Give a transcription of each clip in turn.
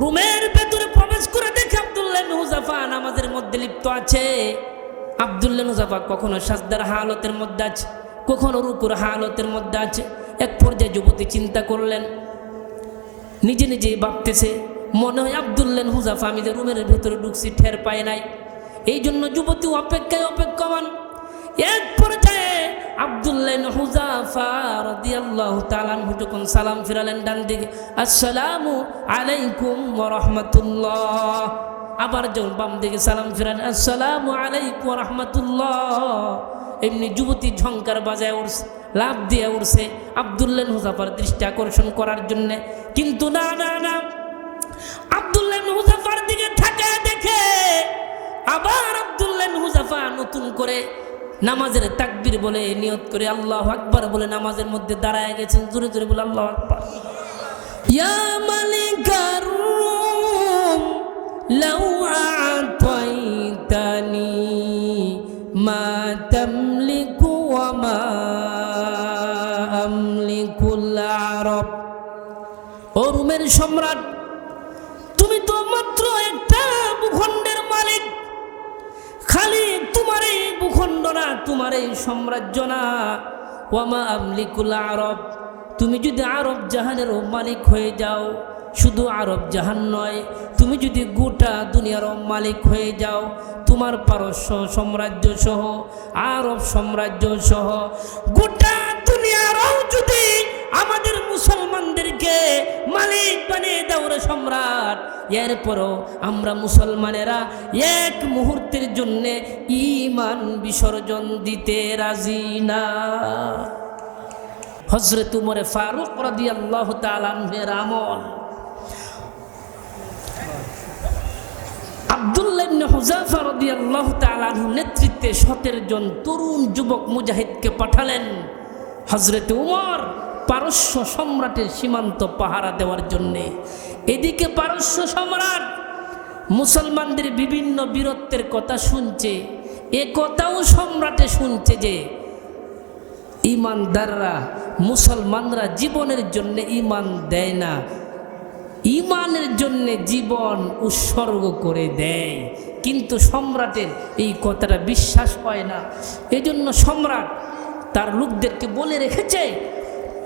রুমের ভেতরে প্রবেশ করে দেখে আব্দুল্লাহ ইবনে হুযাফা নামাজের মধ্যে লিপ্ত আছে। আব্দুল্লাহ ইবনে হুযাফা কখনো সাজদার হালতের মধ্যে আছে, কখনো রুকুর হালতের মধ্যে আছে। এক পর্যায়ে যুবতী চিন্তা করলেন, নিজে নিজেই ভাবতেছে, মনে হয় আব্দুল্লাহ ইবনে হুযাফা আমি যে রুমের ভেতরে ঢুকছি টের পায় নাই। এই জন্য যুবতী অপেক্ষায় অপেক্ষমান। এক পর্যায়ে আব্দুল্লাহ ইবনে হুযাফা রাদিয়াল্লাহু তাআলা আনহু যখন সালাম ফিরালেন ডান দিকে, আসসালামু আলাইকুম ওয়া রাহমাতুল্লাহ, আবার যখন বাম দিকে সালাম ফিরালেন, আসসালামু আলাইকুম ওয়া রাহমাতুল্লাহ, এমনি যুবতী ঝংকার বাজায় উঠছে, লাফ দিয়ে উঠছে আব্দুল্লাহ ইবনে হুযাফার দৃষ্টি আকর্ষণ করার জন্যে। কিন্তু না না না, আব্দুল্লাহ ইবনে হুযাফার দিকে তাকায় দেখে আবার আব্দুল্লাহ ইবনে হুযাফা নতুন করে নামাজের তাকবীর বলে নিয়ত করে আল্লাহু আকবার বলে নামাজের মধ্যে দাঁড়ায় গেছেন। জোরে জোরে বলে আল্লাহু আকবার। ইয়া মালিকার রুম লাউ আতাইতানি মা তামলিকু ওয়া মা আমলিকুল আরব। ও রুমের সম্রাট, তুমি তো মাত্র একটা ভূখণ্ডের মালিক, খালি তোমার এই ভূখণ্ড না, তোমার এই সাম্রাজ্য না। ওয়ামা আমলিকুল আরব, তুমি যদি আরব জাহানেরও মালিক হয়ে যাও, শুধু আরব জাহান নয়, তুমি যদি গোটা দুনিয়ার মালিক হয়ে যাও, তোমার পারস্য সাম্রাজ্য সহ, আরব সাম্রাজ্য সহ গোটা দুনিয়ারও যদি আমাদের মুসলমানদেরকে মালিক বানিয়ে দাও রে সম্রাট, এরপরও আমরা মুসলমানেরা এক মুহূর্তের জন্য ঈমান বিসর্জন দিতে রাজি না। হযরত উমর ফারুক রাদিয়াল্লাহু তাআলা আনহুর আমল। আব্দুল্লাহ ইবনে হুযাফা রাদিয়াল্লাহু তাআলা আনহুর নেতৃত্বে 17 জন তরুণ যুবক মুজাহিদকে পাঠালেন হযরত উমর পারস্য সম্রাটের সীমান্ত পাহারা দেওয়ার জন্যে। এদিকে পারস্য সম্রাট মুসলমানদের বিভিন্ন বীরত্বের কথা শুনছে, এ কথাও সম্রাটে শুনছে যে ঈমানদাররা, মুসলমানরা জীবনের জন্য ঈমান দেয় না, ঈমানের জন্য জীবন উৎসর্গ করে দেয়। কিন্তু সম্রাটের এই কথাটা বিশ্বাস হয় না। এজন্য সম্রাট তার লোকদেরকে বলে রেখেছে,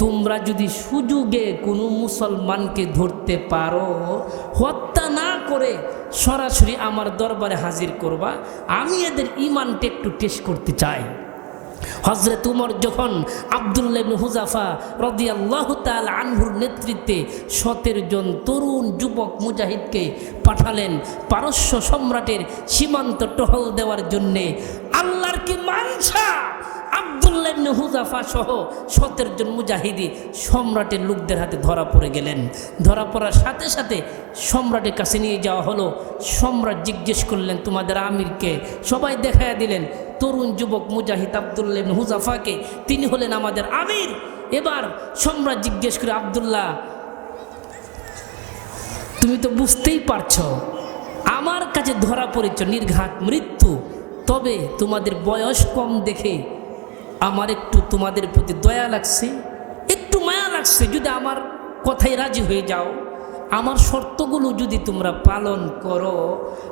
তোমরা যদি সুযোগে কোনো মুসলমানকে ধরতে পারো, হত্যা না করে সরাসরি আমার দরবারে হাজির করবা, আমি এদের ঈমানটা একটু টেস্ট করতে চাই। হযরত উমর যখন আব্দুল্লাহ ইবনে হুযাফা রাদিয়াল্লাহু তাআলা আনহুর নেতৃত্বে 17 জন তরুণ যুবক মুজাহিদকে পাঠালেন পারস্য সম্রাটের সীমান্ত টহল দেওয়ার জন্যে, আল্লাহর কি মানসা, আব্দুল্লাহ ইবনে হুযাফা সহ 17 জন মুজাহিদি সম্রাটের লোকদের হাতে ধরা পড়ে গেলেন। ধরা পড়ার সাথে সাথে সম্রাটের কাছে নিয়ে যাওয়া হলো। সম্রাট জিজ্ঞেস করলেন, তোমাদের আমিরকে? সবাই দেখাইয়া দিলেন তরুণ যুবক মুজাহিদ আব্দুল্লাহ ইবনে হুযাফাকে, তিনি হলেন আমাদের আমির। এবার সম্রাট জিজ্ঞেস করে, আব্দুল্লাহ, তুমি তো বুঝতেই পারছো আমার কাছে ধরা পড়েছ নির্ঘাত মৃত্যু, তবে তোমাদের বয়স কম দেখে আমার একটু তোমাদের প্রতি দয়া লাগছে, একটু মায়া লাগছে। যদি আমার কথায় রাজি হয়ে যাও, আমার শর্তগুলো যদি তোমরা পালন করো,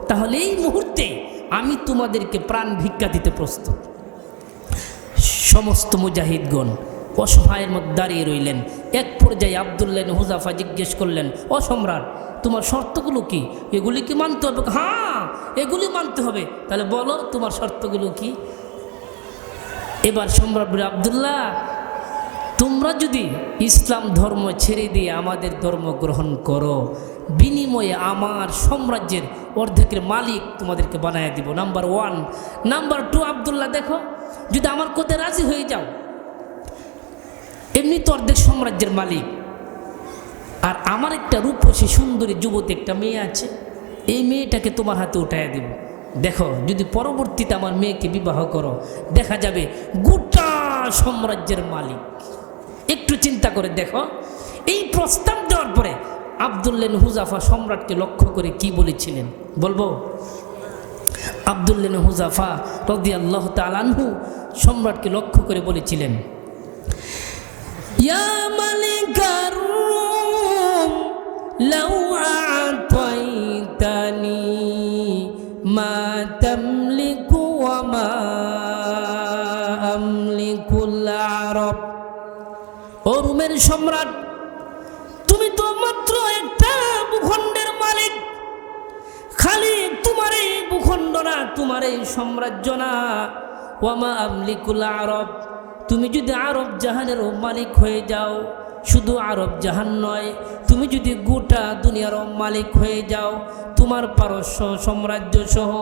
তাহলে এই মুহূর্তে আমি তোমাদেরকে প্রাণ ভিক্ষা দিতে প্রস্তুত। সমস্ত মুজাহিদগণ অসহায়ের মধ্যে দাঁড়িয়ে রইলেন। এক পর্যায়ে আব্দুল্লাহ ইবনে হুযাফা জিজ্ঞেস করলেন, ও সম্রাট, তোমার শর্তগুলো কি? এগুলি কি মানতে হবে? হ্যাঁ, এগুলি মানতে হবে। তাহলে বলো তোমার শর্তগুলো কি? এবার সম্রাট বলে, আব্দুল্লাহ, তোমরা যদি ইসলাম ধর্ম ছেড়ে দিয়ে আমাদের ধর্ম গ্রহণ করো, বিনিময়ে আমার সাম্রাজ্যের অর্ধেকের মালিক তোমাদেরকে বানায় দিব, নাম্বার 1। নাম্বার 2, আব্দুল্লাহ দেখো, যদি আমার কথায় রাজি হয়ে যাও, এমনি তো অর্ধেক সাম্রাজ্যের মালিক, আর আমার একটা রূপসী সুন্দরী যুবতী একটা মেয়ে আছে, এই মেয়েটাকে তোমার হাতে উঠাইয়া দিব। দেখো, যদি পরবর্তীতে আমার মেয়েকে বিবাহ করো, দেখা যাবে গোটা সাম্রাজ্যের মালিক। একটু চিন্তা করে দেখো। এই প্রস্তাব দেওয়ার পরে আব্দুল্লাহ ইবনে হুযাফা সম্রাটকে লক্ষ্য করে কি বলেছিলেন বলবো? আব্দুল্লাহ ইবনে হুযাফা রাদিয়াল্লাহু তাআলা আনহু সম্রাটকে লক্ষ্য করে বলেছিলেন, ইয়া মালিকার রুম লাউ সম্রাট, তুমি তো মাত্র একটা ভূখণ্ডের মালিক, খালি তোমার এই ভূখণ্ড না, তোমার এই সাম্রাজ্য না। ওয়ামা আমলিকুল আরব, তুমি যদি আরব জাহানেরও মালিক হয়ে যাও, শুধু আরব জাহান নয়, তুমি যদি গোটা দুনিয়ার মালিক হয়ে যাও, তোমার পারস্য সাম্রাজ্য সহ,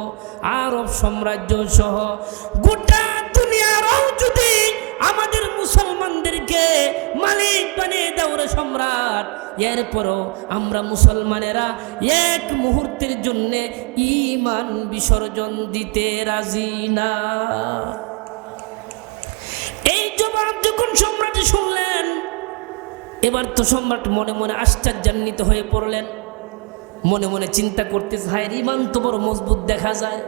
আরব সাম্রাজ্য সহ গোটা দুনিয়ারও যদি আমাদের মুসলমানদেরকে মালিক বানিয়ে দাও রে সম্রাট, এরপরও আমরা মুসলমানেরা এক মুহূর্তের জন্য ঈমান বিসর্জন দিতে রাজি না। এই জবাব যখন সম্রাট শুনলেন, এবার তো সম্রাট মনে মনে আশ্চর্যান্বিত হয়ে পড়লেন। মনে মনে চিন্তা করতেছে, হায় ঈমান তো বড় মজবুত দেখা যায়,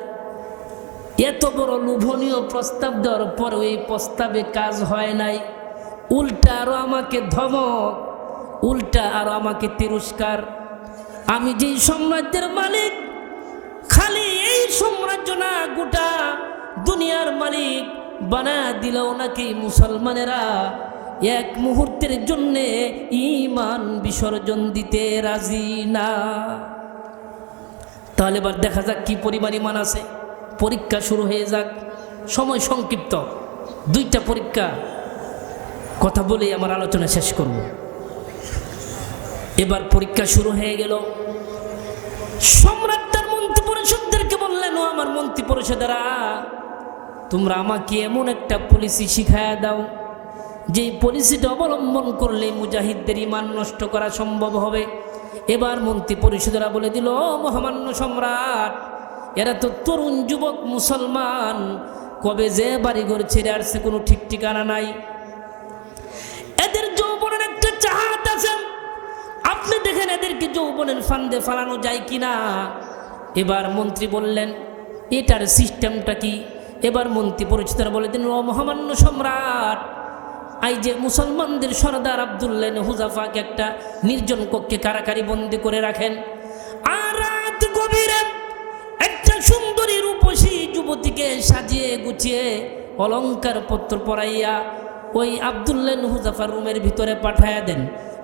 এত বড় লোভনীয় প্রস্তাব দেওয়ার পর এই প্রস্তাবে কাজ হয় নাই, উল্টা আরো আমাকে ধমক, উল্টা আরো আমাকে তিরস্কার। আমি যেই সাম্রাজ্যের মালিক, খালি এই সাম্রাজ্য না, গোটা দুনিয়ার মালিক বানা দিল নাকি মুসলমানেরা এক মুহূর্তের জন্যে ঈমান বিসর্জন দিতে রাজি না। তাহলে এবার দেখা যাক কি পরিমাণ ঈমান আছে। পরীক্ষা শুরু হয়ে যাক, সময় সংক্ষিপ্ত, দুইটা পরীক্ষা কথা বলেই আমার আলোচনা শেষ করব। এবার পরীক্ষা শুরু হয়ে গেল। সম্রাট তার মন্ত্রী পরিষদদেরকে বললেন, ও আমার মন্ত্রী পরিষদেরা, তোমরা আমাকে এমন একটা পলিসি শিখায়া দাও, যেই পলিসিটা অবলম্বন করলে মুজাহিদদের ঈমান নষ্ট করা সম্ভব হবে। এবার মন্ত্রী পরিষদেরা বলে দিল, মহামান্য সম্রাট, এরা তো তরুণ যুবক মুসলমান, কবে যে বাড়িঘর ছেড়ে আসছে কোনো ঠিক ঠিকানা নাই, এদের যৌবনের একটা চাহাত আছে, আপনি দেখেন এদেরকে যৌবনের ফান্দে ফালানো যায় কিনা। এবার মন্ত্রী বললেন, এটার সিস্টেমটা কি? এবার মন্ত্রী পরিষদেরা বলে দিন, ও মহামান্য সম্রাট, এই যে মুসলমানদের সরদার আব্দুল্লাহ ইবনে হুযাফাকে একটা নির্জন কক্ষে কারাকারি বন্দি করে রাখেন, আর রাত গভীরে একটা সুন্দরী রূপসী যুবতীকে সাজিয়ে গুছিয়ে অলংকার পত্র পরাইয়া ওই আব্দুল্লাহ ইবনে হুযাফার রুমের ভিতরে পাঠায়া দেন।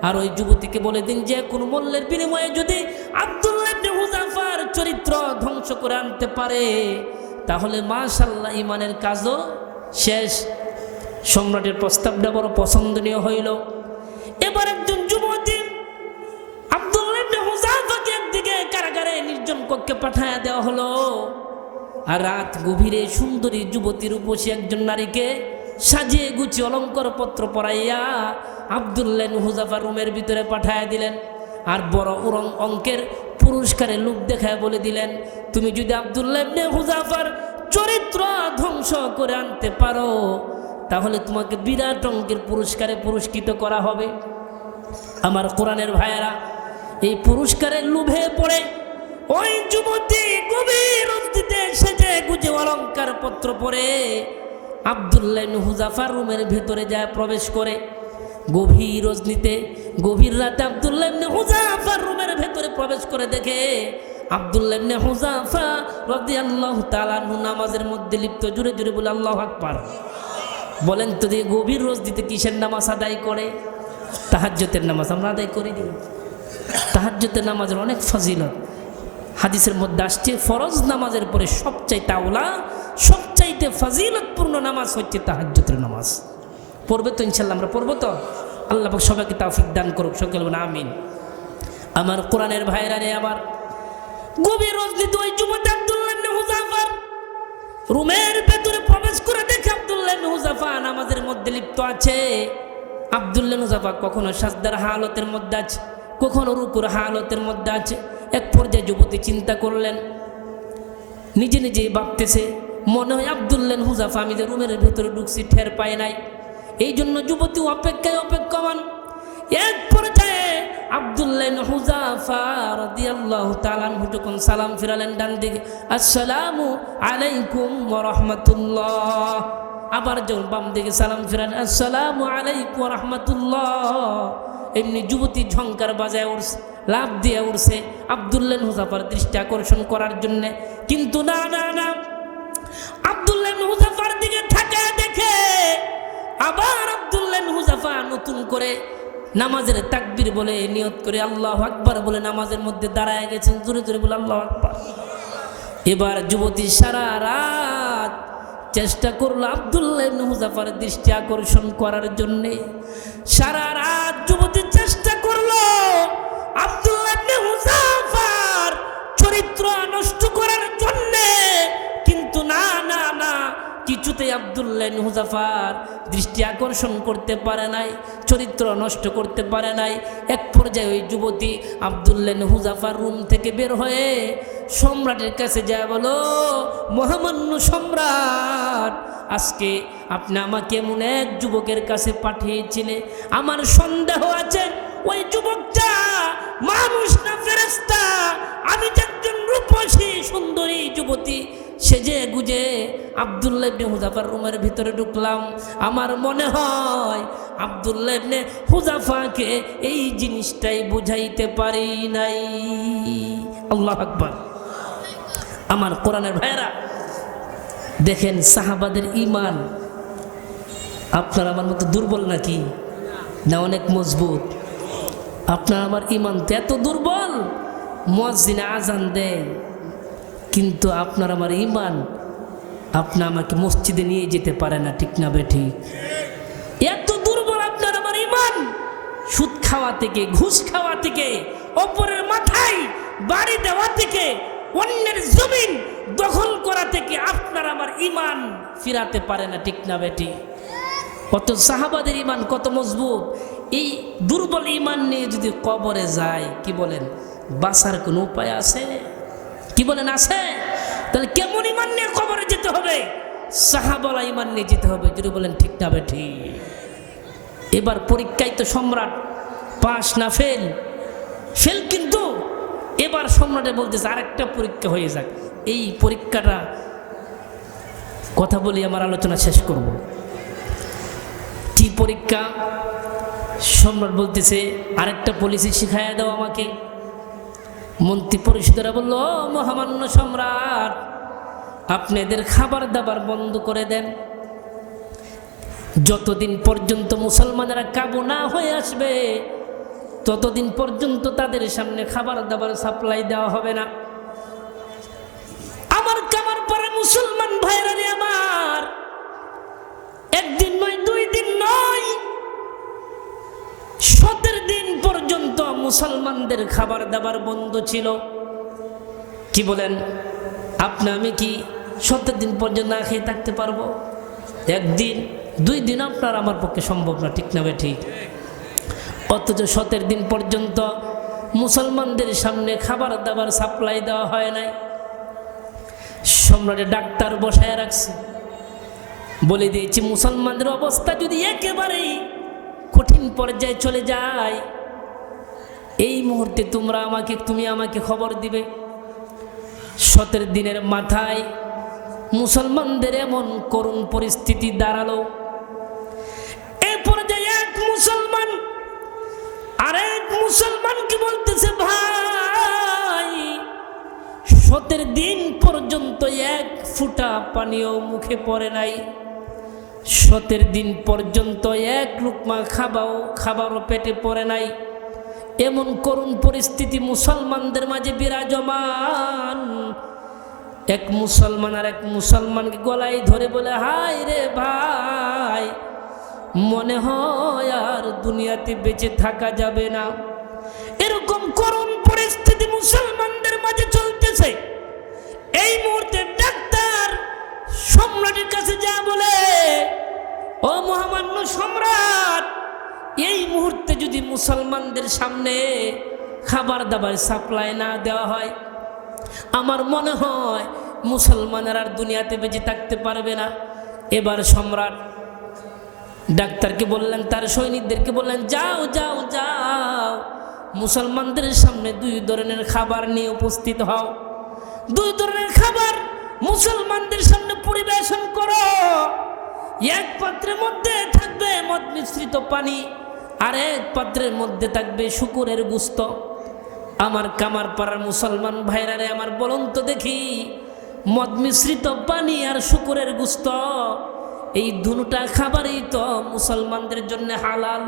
আর ওই যুবতীকে বলে দিন, যে কোনো মূল্যের বিনিময়ে যদি আব্দুল্লাহ ইবনে হুযাফার চরিত্র ধ্বংস করে আনতে পারে, তাহলে মাশাআল্লাহ ঈমানের কাজও শেষ। সম্রাটের প্রস্তাবটা বড় পছন্দনীয় হইল। এবার একজন যুবতী আব্দুল্লাহ ইবনে হুযাফাকে একদিকে কারাগারে নির্জন কক্ষে পাঠায়া দেওয়া হলো, আর রাত গভীরে সুন্দরী যুবতীর উপসী একজন নারীকে সাজিয়ে গুছিয়ে অলঙ্কার পত্র পরাইয়া আব্দুল্লাহ ইবনে হুযাফার রুমের ভিতরে পাঠায়া দিলেন। আর বড় অঙ্কের পুরস্কারের লোক দেখায় বলে দিলেন, তুমি যদি আব্দুল্লাহ ইবনে হুযাফার চরিত্র ধ্বংস করে আনতে পারো, তাহলে তোমাকে বিরাট অঙ্কের পুরস্কারে পুরস্কৃত করা হবে। আমার কোরআনের ভাইয়েরা, এই পুরস্কারের লোভে পড়ে ওই যুবতী গভীর রাত্রিতে সেজে গুজে অলংকার পত্র পরে আব্দুল্লাহ ইবনে হুযাফার রুমের ভেতরে যায় প্রবেশ করে। গভীর রজনীতে, গভীর রাতে আব্দুল্লাহ ইবনে হুযাফার রুমের ভেতরে প্রবেশ করে দেখে আব্দুল্লাহ ইবনে হুযাফা রাদিয়াল্লাহু তাআলা আনহু নামাজের মধ্যে লিপ্ত। জুড়ে জুড়ে বলে আল্লাহু আকবার। বলেন তো দিয়ে গভীর রজনীতে কিসের নামাজ আদায় করে? তাহাজ্জুদের নামাজ আমরা আদায় করি দিই। তাহাজ্জুদের নামাজের অনেক ফজিলত হাদিসের মধ্যে আসছে। ফরজ নামাজের পরে সবচাইতে আওলা, সবচাইতে ফজিলতপূর্ণ নামাজ হচ্ছে তাহাজ্জুদের নামাজ। পড়বে তো ইনশাল্লাহ, আমরা পড়বো তো। আল্লাহ পাক সবাইকে তৌফিক দান করুক, সকলে বলুন আমিন। আমার কোরআনের ভাইরা রে, আবার গভীর রজনীতে ওই যুবতী আব্দুল্লাহ ইবনে হুযাফার রুমের ভেতরে প্রবেশ করে দেখে আব্দুল্লাহ ইবনে হুযাফা নামাজের মধ্যে লিপ্ত আছে। আব্দুল্লাহ ইবনে হুযাফা কখনো সাজদার হালতের মধ্যে আছে, কখনো রুকুর হালতের মধ্যে আছে। এক পর্যায়ে যুবতী চিন্তা করলেন, নিজে নিজেই ভাবতেছে, মনে হয় আব্দুল্লাহ ইবনে হুযাফা আমি যে রুমের ভেতরে ঢুকছি ঠের পায় নাই। এই জন্য যুবতী অপেক্ষায় অপেক্ষমান। এক পর্যায়ে আব্দুল্লাহ ইবনে হুযাফা রাদিয়াল্লাহু তাআলা আনহু যখন সালাম ফিরালেন ডান দিকে, আসসালামু আলাইকুম ওয়া রাহমাতুল্লাহ, আবার যখন বাম দিকে সালাম ফিরালেন, আসসালামু আলাইকুম ওয়া রাহমাতুল্লাহ, এমনি যুবতী ঝংকার বাজায় উঠছে, লাফ দিয়ে উঠছে আব্দুল্লাহ ইবনে হুযাফার দৃষ্টি আকর্ষণ করার জন্য। কিন্তু না না না, আব্দুল্লাহ ইবনে হুযাফার দিকে তাকায় দেখে আবার আব্দুল্লাহ ইবনে হুযাফা নতুন করে নামাজের তাকবীর বলে নিয়ত করে আল্লাহু আকবার বলে নামাজের মধ্যে দাঁড়ায় গেছেন, জোরে জোরে বলে আল্লাহু আকবার। এবার যুবতী সারা রাত চেষ্টা করলো আব্দুল্লাহ ইবনে হুযাফার দৃষ্টি আকর্ষণ করার জন্যে। সারা রাত যুবতী চেষ্টা করলো আব্দুল্লাহ ইবনে হুযাফার চরিত্র নষ্ট করার জন্যে, কিন্তু না না না, কিছুতেই আব্দুল্লাহ ইবনে হুযাফার দৃষ্টি আকর্ষণ করতে পারে নাই, চরিত্র নষ্ট করতে পারে নাই। এক পর্যায়ে ওই যুবতী আব্দুল্লাহ ইবনে হুযাফার রুম থেকে বের হয়ে সম্রাটের কাছে যায়, বলো মহামান্য সম্রাট, আজকে আপনি আমাকে এমন এক যুবকের কাছে পাঠিয়েছিলেন, আমার সন্দেহ আছে ওই যুবকটা মানুষ না ফেরেশতা। আমি যে একজন রূপসী সুন্দরী যুবতী সেজে গুজে আব্দুল্লাহ ইবনে হুযাফার রুমের ভিতরে ঢুকলাম, আমার মনে হয় আব্দুল্লাহ ইবনে হুযাফাকে এই জিনিসটাই বুঝাইতে পারি নাই। আল্লাহু আকবার। আমার কোরআনের ভাইরা দেখেন, সাহাবাদের ঈমান আপনার আমার মতো দুর্বল নাকি না অনেক মজবুত? আপনার আমার ঈমান তো এত দুর্বল, মুয়াজ্জিন আজান দেয় কিন্তু আপনার আমার ঈমান আপনি আমাকে মসজিদে নিয়ে যেতে পারে না, ঠিক না বেঠিক? এত দুর্বল আপনার আমার ঈমান, সুদ খাওয়া থেকে, ঘুষ খাওয়া থেকে, অপরের মাথায় বাড়ি দেওয়া থেকে, অন্যের জমিন দখল করা থেকে আপনার আমার ঈমান ফিরাতে পারে না, ঠিক না বেটি? কত সাহাবাদের ঈমান কত মজবুত। এই দুর্বল ঈমান নিয়ে যদি কবরে যায়, কি বলেন বাঁচার কোনো উপায় আছে? কি বলেন আছে? তাহলে কেমন ঈমান নিয়ে কবরে যেতে হবে? সাহাবালা ঈমান নিয়ে যেতে হবে, যদি বলেন ঠিক না বেটি? এবার পরীক্ষায় তো সম্রাট পাস না ফেল? ফেল, কিন্তু এবার সম্রাটে বলতেছে আরেকটা পরীক্ষা হয়ে যাক। এই পরীক্ষাটা কথা বলি আমার আলোচনা শেষ করব। কি পরীক্ষা? সম্রাট বলতেছে আরেকটা পলিসি শিখাইয়া দাও আমাকে। মন্ত্রী পরিষদেরা বলল, ও মহামান্য সম্রাট, আপনি এদের খাবার দাবার বন্ধ করে দেন, যতদিন পর্যন্ত মুসলমানেরা কাবু না হয়ে আসবে ততদিন পর্যন্ত তাদের সামনে খাবার দাবার সাপ্লাই দেওয়া হবে না। আমার কামার পরে মুসলমান ভাইরা রে আমার, একদিন নয়, 2 দিন নয়, 17 দিন পর্যন্ত মুসলমানদের খাবার দাবার বন্ধ ছিল। কি বলেন? আপনি আমি কি 17 দিন পর্যন্ত না খেয়ে থাকতে পারবো? 1 দিন 2 দিন আপনার আমার পক্ষে সম্ভব না, ঠিক না ঠিক? অথচ 17 দিন পর্যন্ত মুসলমানদের সামনে খাবার দাবার সাপ্লাই দেওয়া হয় নাই। সম্রাটে ডাক্তার বসায় রাখছে, বলে দিয়েছি মুসলমানদের অবস্থা যদি একেবারেই কঠিন পর্যায়ে চলে যায়, এই মুহূর্তে তুমি আমাকে খবর দিবে। 17 দিনের মাথায় মুসলমানদের এমন করুণ পরিস্থিতি দাঁড়ালো, এ পর্যায়ে এক মুসলমান আরেক মুসলমানকে বলতেছে, ভাই 17 দিন পর্যন্ত 1 ফোঁটা পানিও মুখে পড়ে নাই, 17 দিন পর্যন্ত 1 লুকমা খাবারও পেটে পড়ে নাই। এমন করুণ পরিস্থিতি মুসলমানদের মাঝে বিরাজমান। এক মুসলমান আর এক মুসলমানকে গলায় ধরে বলে, হাই রে ভাই, মনে হয় আর দুনিয়াতে বেঁচে থাকা যাবে না। এরকম করুণ পরিস্থিতি মুসলমানদের মাঝে চলতেছে। এই মুহূর্তে ডাক্তার সম্রাটের কাছে যা বলে, ও মহামান্য সম্রাট, এই মুহূর্তে যদি মুসলমানদের সামনে খাবার দাবার সাপ্লাই না দেওয়া হয়, আমার মনে হয় মুসলমানেরা আর দুনিয়াতে বেঁচে থাকতে পারবে না। এবার সম্রাট ডাক্তারকে বললেন, তার সৈনিকদেরকে বললেন, যাও যাও যাও, মুসলমানদের সামনে 2 ধরনের খাবার নিয়ে উপস্থিত হও। 2 ধরনের খাবার মুসলমানদের সামনে পরিবেশন করো। এক পাত্রের মধ্যে থাকবে মদ মিশ্রিত পানি, আর এক পাত্রের মধ্যে থাকবে শূকরের গোশত। আমার কামার পাড়ার মুসলমান ভাইরারে আমার, বলুন তো দেখি, মদ মিশ্রিত পানি আর শূকরের গোশত, এই দুটা খাবারই তো মুসলমানদের জন্য হালাল।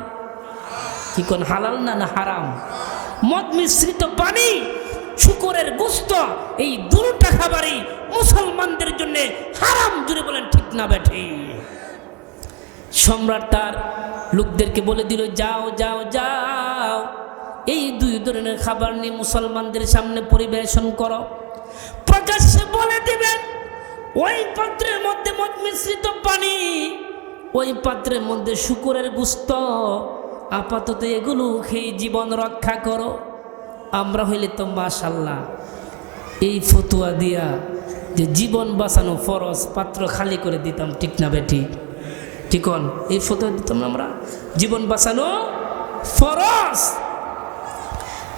কি কোন হালাল না হারাম? মদ মিশ্রিত পানি, শুকরের গোশত, এই দুটো খাবারই মুসলমানদের জন্য হারাম। জুড়ে বলেন ঠিক না বেঠি? সম্রাট তার লোকদেরকে বলে দিল, যাও যাও যাও, এই দুই ধরনের খাবার নিয়ে মুসলমানদের সামনে পরিবেশন করো। প্রকাশ্যে বলে দিবেন, ওই পাত্রের মধ্যে মদ মিশ্রিত পানি, ওই পাত্রের মধ্যে শুকরের গোশত, আপাতত এগুলো খেয়ে জীবন রক্ষা করো। আমরা হইলে তো মাশাআল্লাহ এই ফতুয়া দিয়া যে জীবন বাঁচানো ফরজ, পাত্র খালি করে দিতাম। ঠিক না বেটি? ঠিক? এই ফতুয়া দিতাম না আমরা, জীবন বাঁচানো ফরজ।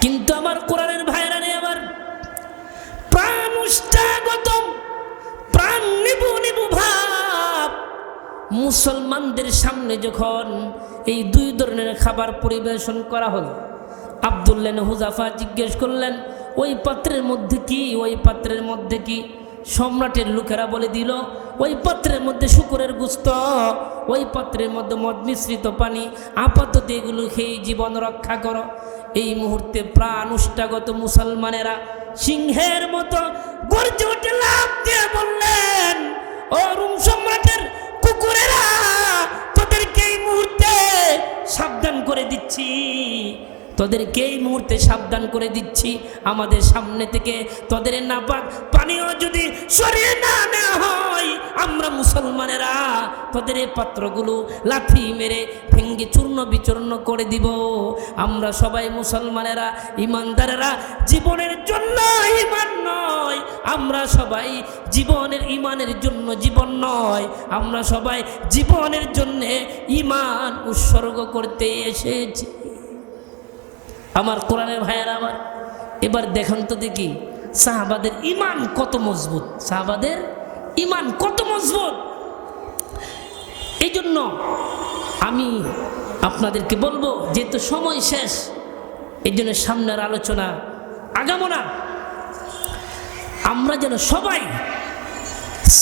কিন্তু আমার কোরআনের ভাইরা নেই, আমার প্রাণ উষ্ঠাগত, প্রাণ নিবু নিবু ভাব মুসলমানদের সামনে যখন এই দুই ধরনের খাবার পরিবেশন করা হল, আব্দুল্লাহ ইবনে হুযাফা জিজ্ঞেস করলেন, ওই পাত্রের মধ্যে কি? ওই পাত্রের মধ্যে কি? সম্রাটের লোকেরা বলে দিল, ওই পাত্রের মধ্যে শুকরের গোশত, ওই পাত্রের মধ্যে মদ মিশ্রিত পানি, আপাতত এগুলো খেয়ে জীবন রক্ষা করো। এই মুহূর্তে প্রাণ উষ্ঠাগত মুসলমানেরা সিংহের মতো গর্জে উঠে লাফ দিয়ে বললেন, ও রোম সম্রাটের কুকুরেরা, তোদেরকে এই মুহূর্তে সাবধান করে দিচ্ছি, তোদেরকে এই মুহূর্তে সাবধান করে দিচ্ছি, আমাদের সামনে থেকে তোদের নাপাক পানিও যদি সরিয়ে না নেওয়া হয়, আমরা মুসলমানেরা তোদের এই পাত্রগুলো লাথি মেরে ভেঙ্গে চূর্ণ বিচূর্ণ করে দিব। আমরা সবাই মুসলমানেরা, ইমানদারেরা, জীবনের জন্য ইমান নয়, আমরা সবাই জীবনের ইমানের জন্য জীবন নয়, আমরা সবাই জীবনের জন্য ইমান উৎসর্গ করতে এসেছি। আমার কোরআনের ভাইয়েরা আমার, এবার দেখেন তো দেখি সাহাবাদের ইমান কত মজবুত, সাহাবাদের ইমান কত মজবুত। এই জন্য আমি আপনাদেরকে বলবো, যেহেতু সময় শেষ, এই জন্য সামনের আলোচনা আগামো না, আমরা যেন সবাই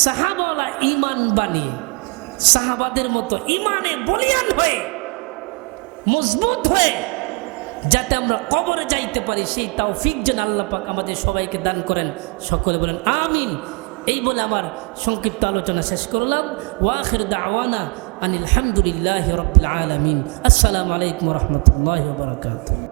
সাহাবাওয়ালা ইমান বানিয়ে, সাহাবাদের মতো ইমানে বলিয়ান হয়ে, মজবুত হয়ে, যাতে আমরা কবরে যাইতে পারি, সেই তৌফিক যেন আল্লাহ পাক আমাদের সবাইকে দান করেন। সকলে বলেন আমিন। এই বলে আমার সংক্ষিপ্ত আলোচনা শেষ করলাম। ওয়া আখির দাওয়ানা আনিল হামদুলিল্লাহি রাব্বিল আলামিন। আসসালামু আলাইকুম ওয়া রাহমাতুল্লাহি ওয়া বারাকাতুহু।